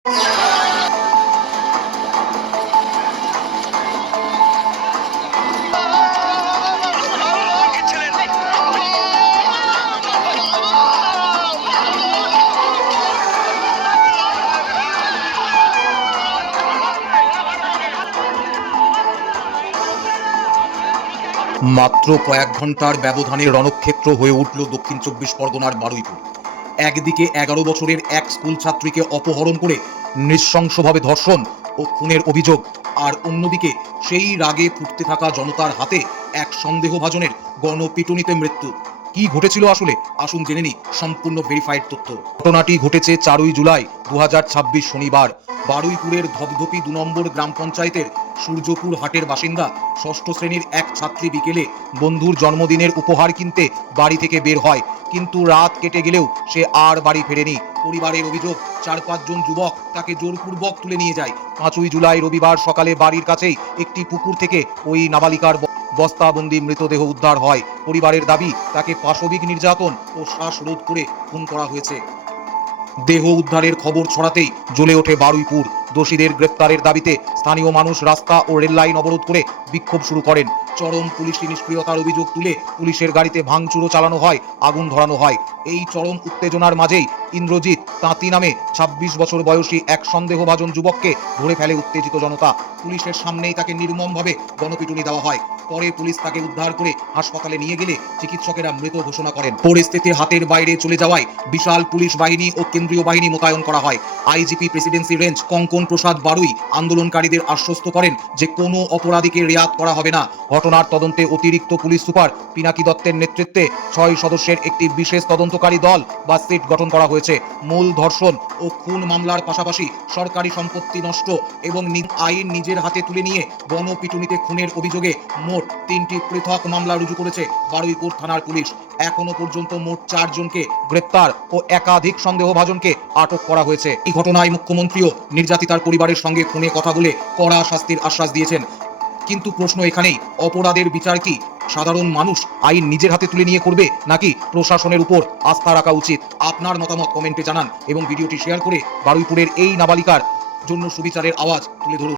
মাত্র কয়েক ঘন্টার ব্যবধানে রণক্ষেত্র হয়ে উঠল দক্ষিণ চব্বিশ পরগনার বারুইপুর। একদিকে 11 বছরের এক স্কুল ছাত্রীকে অপহরণ করে নৃশংসভাবে ধর্ষণ ও খুনের অভিযোগ, আর অন্যদিকে সেই রাগে ফুটতে থাকা জনতার হাতে এক সন্দেহভাজনের গণপিটুনিতে মৃত্যু। কি ঘটেছিল আসলে, আসুন জেনে নিই সম্পূর্ণ ভেরিফাইড তথ্য। ঘটনাটি ঘটেছে 4ই জুলাই 2026 শনিবার। বারুইপুরের ধপধপি 2 নম্বর গ্রাম পঞ্চায়েতের সূর্যপুর হাটের বাসিন্দা ষষ্ঠ শ্রেণীর এক ছাত্রী বিকেলে বন্ধুর জন্মদিনের উপহার কিনতে বাড়ি থেকে বের হয়, কিন্তু রাত কেটে গেলেও সে আর বাড়ি ফেরেনি। পরিবারের অভিযোগ, 4-5 জন যুবক তাকে জোরপূর্বক তুলে নিয়ে যায়। 5ই জুলাই রবিবার সকালে বাড়ির কাছেই একটি পুকুর থেকে ওই নাবালিকার বস্তাবন্দি মৃতদেহ উদ্ধার হয়। পরিবারের দাবি, তাকে পাশবিক নির্যাতন ও শ্বাসরোধ করে খুন করা হয়েছে। দেহ উদ্ধারের খবর ছড়াতেই জ্বলে ওঠে বারুইপুর। দোষীদের গ্রেপ্তারের দাবিতে স্থানীয় মানুষ রাস্তা ও রেল লাইন অবরোধ করে বিক্ষোভ শুরু করেন। চরম পুলিশি নিষ্ক্রিয়তার অভিযোগ তুলে পুলিশের গাড়িতে ভাঙচুরও চালানো হয়, আগুন ধরানো হয়। এই চরম উত্তেজনার মাঝেই ইন্দ্রজিৎ তাঁতি নামে 26 বছর বয়সী এক সন্দেহভাজন যুবককে ধরে ফেলে উত্তেজিত জনতা। পুলিশের সামনেই তাকে নির্মমভাবে গণপিটুনি দেওয়া হয়। পরে পুলিশ তাকে উদ্ধার করে হাসপাতালে নিয়ে গেলে চিকিৎসকেরা মৃত ঘোষণা করেন। পরিস্থিতি হাতের বাইরে চলে যাওয়ায় বিশাল পুলিশ বাহিনী ও কেন্দ্রীয় বাহিনী মোতায়েন করা হয়। আইজিপি প্রেসিডেন্সি রেঞ্জ কঙ্কন প্রসাদ বারুই আন্দোলনকারীদের আশ্বস্ত করেন যে কোনো অপরাধীকে রেয়াত করা হবে না। ঘটনার তদন্তে অতিরিক্ত পুলিশ সুপার পিনাকি দত্তের নেতৃত্বে 6 সদস্যের একটি বিশেষ তদন্তকারী দল বা সিট গঠন করা হয়েছে। মূল ধর্ষণ ও খুন মামলার পাশাপাশি সরকারি সম্পত্তি নষ্ট এবং আইন নিজের হাতে তুলে নিয়ে গণপিটুনিতে খুনের অভিযোগে মোট 3টি পৃথক মামলা রুজু করেছে বারুইপুর থানার পুলিশ। এখনো পর্যন্ত মোট 4 জনকে গ্রেপ্তার ও একাধিক সন্দেহভাজনকে আটক করা হয়েছে। এই ঘটনায় মুখ্যমন্ত্রীও নির্যাতিতার পরিবারের সঙ্গে ফোনে কথা বলে কড়া শাস্তির আশ্বাস দিয়েছেন। কিন্তু প্রশ্ন এখানেই, অপরাধের বিচার কি সাধারণ মানুষ আইন নিজের হাতে তুলে নিয়ে করবে, নাকি প্রশাসনের উপর আস্থা রাখা উচিত? আপনার মতামত কমেন্টে জানান এবং ভিডিওটি শেয়ার করে বারুইপুরের এই নাবালিকার জন্য সুবিচারের আওয়াজ তুলে ধরুন।